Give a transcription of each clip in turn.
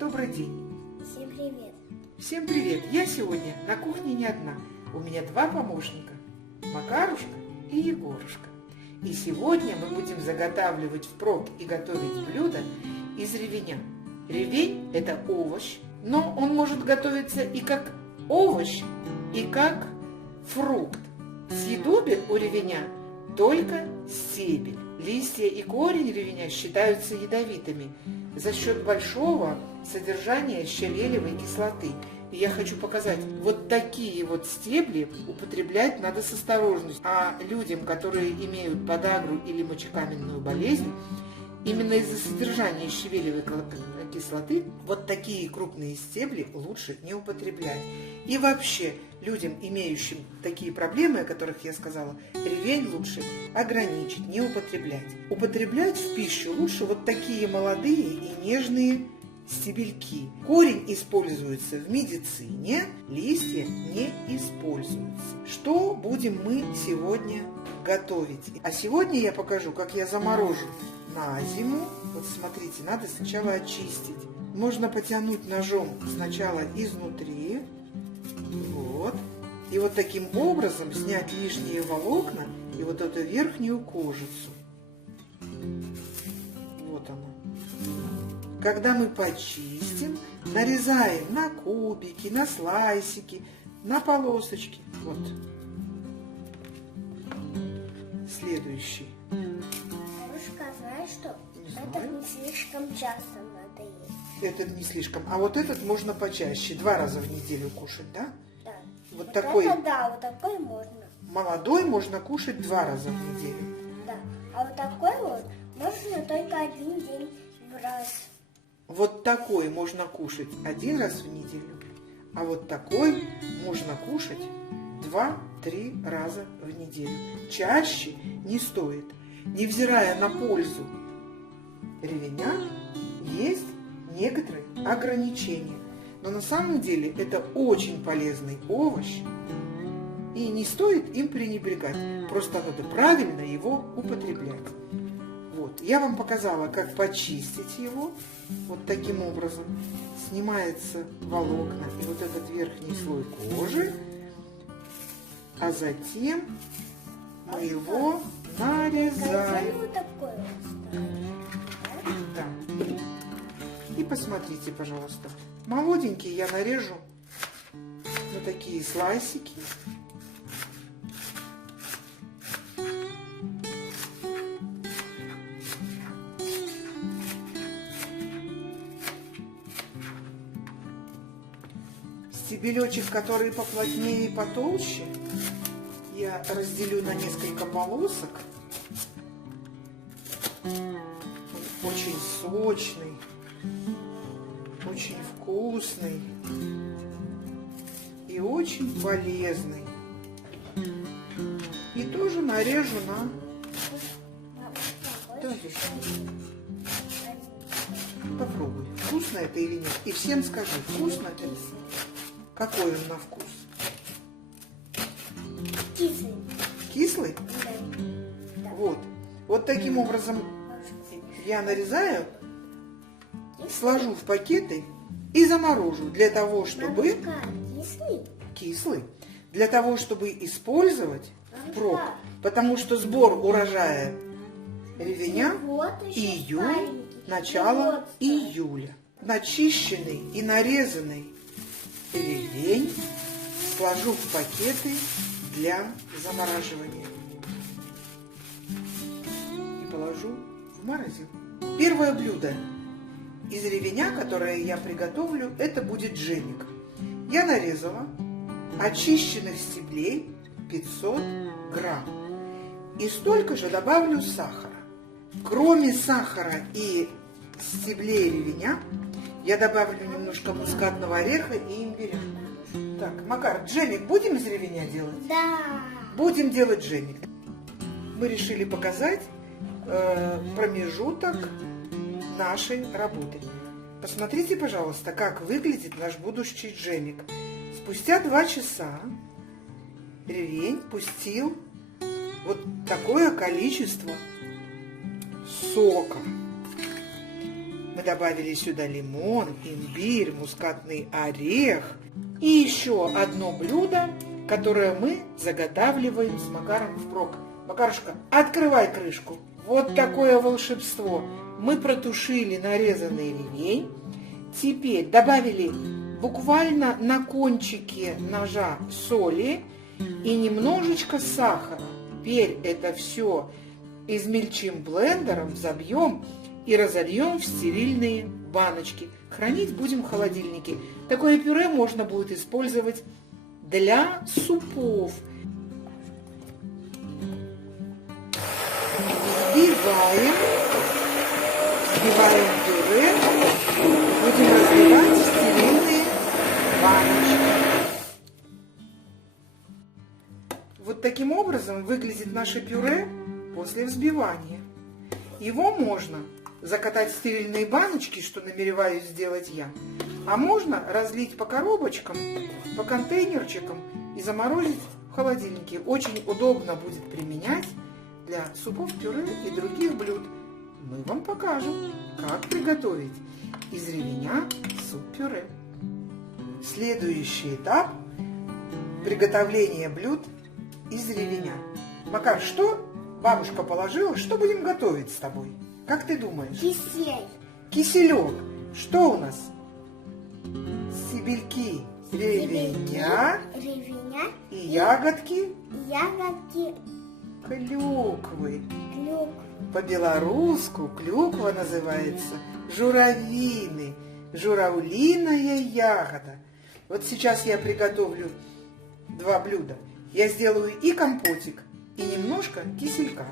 Добрый день. Всем привет. Всем привет. Я сегодня на кухне не одна. У меня два помощника. Макарушка и Егорушка. И сегодня мы будем заготавливать впрок и готовить блюдо из ревеня. Ревень – это овощ, но он может готовиться и как овощ, и как фрукт. Съедобен у ревеня только стебель. Листья и корень ревеня считаются ядовитыми за счет большого содержания щавелевой кислоты. И я хочу показать, вот такие вот стебли употреблять надо с осторожностью. А людям, которые имеют подагру или мочекаменную болезнь, именно из-за содержания щавелевой кислоты вот такие крупные стебли лучше не употреблять. И вообще, людям, имеющим такие проблемы, о которых я сказала, ревень лучше ограничить, не употреблять. Употреблять в пищу лучше вот такие молодые и нежные стебельки. Корень используется в медицине, листья не используются. Что будем мы сегодня готовить? А сегодня я покажу, как я заморожу на зиму. Вот смотрите, надо сначала очистить. Можно потянуть ножом сначала изнутри. Вот. И вот таким образом снять лишние волокна и вот эту верхнюю кожицу. Вот она. Когда мы почистим, нарезаем на кубики, на слайсики, на полосочки. Вот. Следующий. Бабушка, знаешь что? Это не слишком часто надо есть. Этот не слишком. А вот этот можно почаще. 2 раза в неделю кушать, да? Да. Вот такой. Это, да, вот такой можно. Молодой можно кушать 2 раза в неделю. Да. А вот такой вот можно только один день в раз. Вот такой можно кушать 1 раз в неделю. А вот такой можно кушать 2-3 раза в неделю. Чаще не стоит. Невзирая на пользу ревеня, есть некоторые ограничения. Но на самом деле это очень полезный овощ, и не стоит им пренебрегать. Просто надо правильно его употреблять. Вот. Я вам показала, как почистить его. Вот таким образом снимается волокна и вот этот верхний слой кожи. А затем мы его нарезаем. Вот такой вот. Да. И посмотрите, пожалуйста. Молоденький я нарежу на такие слайсики. Стебелечек, который поплотнее и потолще, я разделю на несколько полосок. Очень сочный, очень вкусный и очень полезный. И тоже нарежу на... Да, попробуй, вкусно это или нет. И всем скажи, вкусно это? Какой он на вкус? Кислый. Кислый? Да. Вот. Вот таким образом я нарезаю, сложу в пакеты и заморожу для того, чтобы... Бабушка, кислый? Кислый. Для того, чтобы использовать впрок. Потому что сбор урожая ревеня июнь, начало июля. Начищенный и нарезанный ревень сложу в пакеты для замораживания и положу в морозилку. Первое блюдо из ревеня, которое я приготовлю, это будет джемик. Я нарезала очищенных стеблей 500 грамм и столько же добавлю сахара. Кроме сахара и стеблей ревеня я добавлю немножко мускатного ореха и имбиря. Так, Макар, джемик будем из ревеня делать? Да. Будем делать джемик. Мы решили показать промежуток нашей работы. Посмотрите, пожалуйста, как выглядит наш будущий джемик. Спустя 2 часа ревень пустил вот такое количество сока. Мы добавили сюда лимон, имбирь, мускатный орех и еще одно блюдо, которое мы заготавливаем с Макаром впрок. Макарушка, открывай крышку. Вот такое волшебство. Мы протушили нарезанный ревень. Теперь добавили буквально на кончике ножа соли и немножечко сахара. Теперь это все измельчим блендером, взобьем и разольем в стерильные баночки. Хранить будем в холодильнике. Такое пюре можно будет использовать для супов. Взбиваем пюре, будем разливать в стерильные баночки. Вот таким образом выглядит наше пюре после взбивания. Его можно закатать в стерильные баночки, что намереваюсь сделать я, а можно разлить по коробочкам, по контейнерчикам и заморозить в холодильнике. Очень удобно будет применять для супов, пюре и других блюд. Мы вам покажем, как приготовить из ревеня суп-пюре. Следующий этап приготовления блюд из ревеня. Макар, что бабушка положила, что будем готовить с тобой? Как ты думаешь? Кисель. Киселек. Что у нас? Стебельки ревеня и ягодки клюквы. По-белорусски клюква называется журавины, журавлиная ягода. Вот сейчас я приготовлю два блюда. Я сделаю и компотик, и немножко киселька.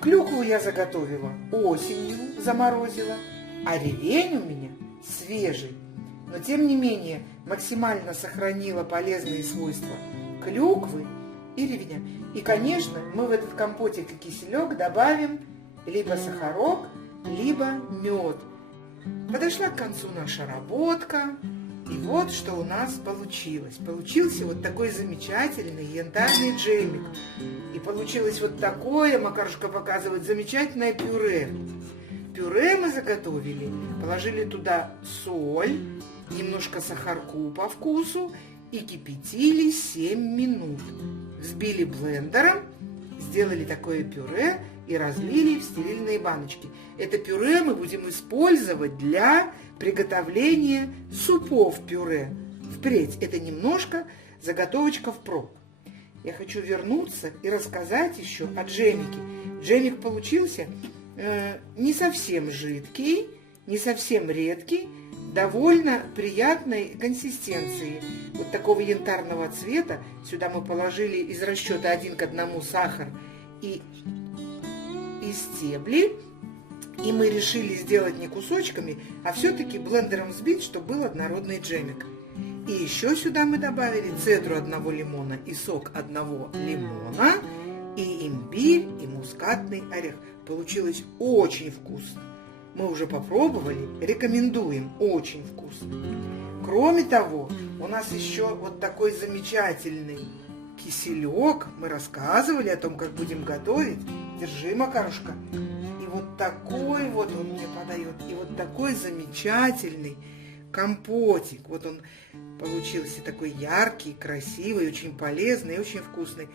Клюкву я заготовила осенью, заморозила, а ревень у меня свежий. Но тем не менее максимально сохранила полезные свойства клюквы и ревеня. И, конечно, мы в этот компотик и киселек добавим либо сахарок, либо мед. Подошла к концу наша работка. И вот что у нас получилось. Получился вот такой замечательный янтарный джемик. И получилось вот такое, Макарушка показывает, замечательное пюре. Пюре мы заготовили, положили туда соль, немножко сахарку по вкусу и кипятили 7 минут. Взбили блендером, сделали такое пюре и разлили в стерильные баночки. Это пюре мы будем использовать для приготовления супов-пюре. Впредь это немножко заготовочка впрок. Я хочу вернуться и рассказать еще о джемике. Джемик получился не совсем жидкий, не совсем редкий, довольно приятной консистенции. Вот такого янтарного цвета. Сюда мы положили из расчета 1 к 1 сахар и стебли. И мы решили сделать не кусочками, а все-таки блендером взбить, чтобы был однородный джемик. И еще сюда мы добавили цедру 1 лимона и сок 1 лимона, и имбирь, и мускатный орех. Получилось очень вкусно. Мы уже попробовали, рекомендуем, очень вкусно. Кроме того, у нас еще вот такой замечательный киселек. Мы рассказывали о том, как будем готовить. Держи, Макарушка. И вот такой вот он мне подает. И вот такой замечательный компотик. Вот он получился такой яркий, красивый, очень полезный и очень вкусный.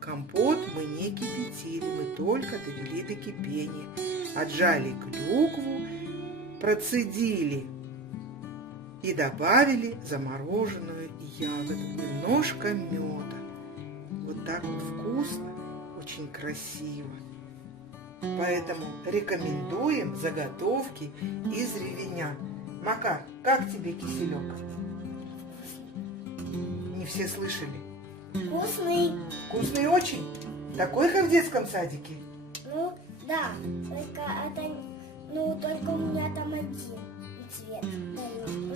Компот мы не кипятили, мы только довели до кипения. Отжали клюкву, процедили и добавили замороженную ягоду, немножко меда. Вот так вот вкусно, очень красиво. Поэтому рекомендуем заготовки из ревеня. Макар, как тебе киселек? Не все слышали. Вкусный. Вкусный очень? Такой, как в детском садике? Ну, да. Только у меня там один цвет.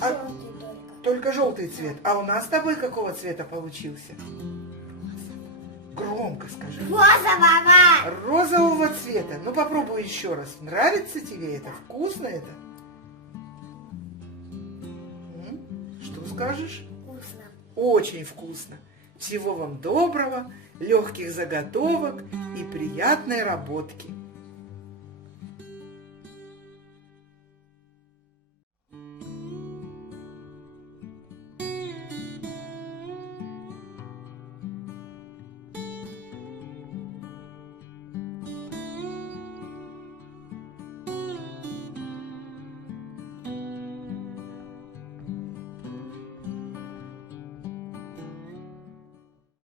Желтый только. Только желтый цвет. А у нас с тобой какого цвета получился? Громко скажи. Розового. Розового цвета. Ну, попробуй еще раз. Нравится тебе это? Вкусно это? Что скажешь? Вкусно. Очень вкусно. Всего вам доброго, легких заготовок и приятной работки.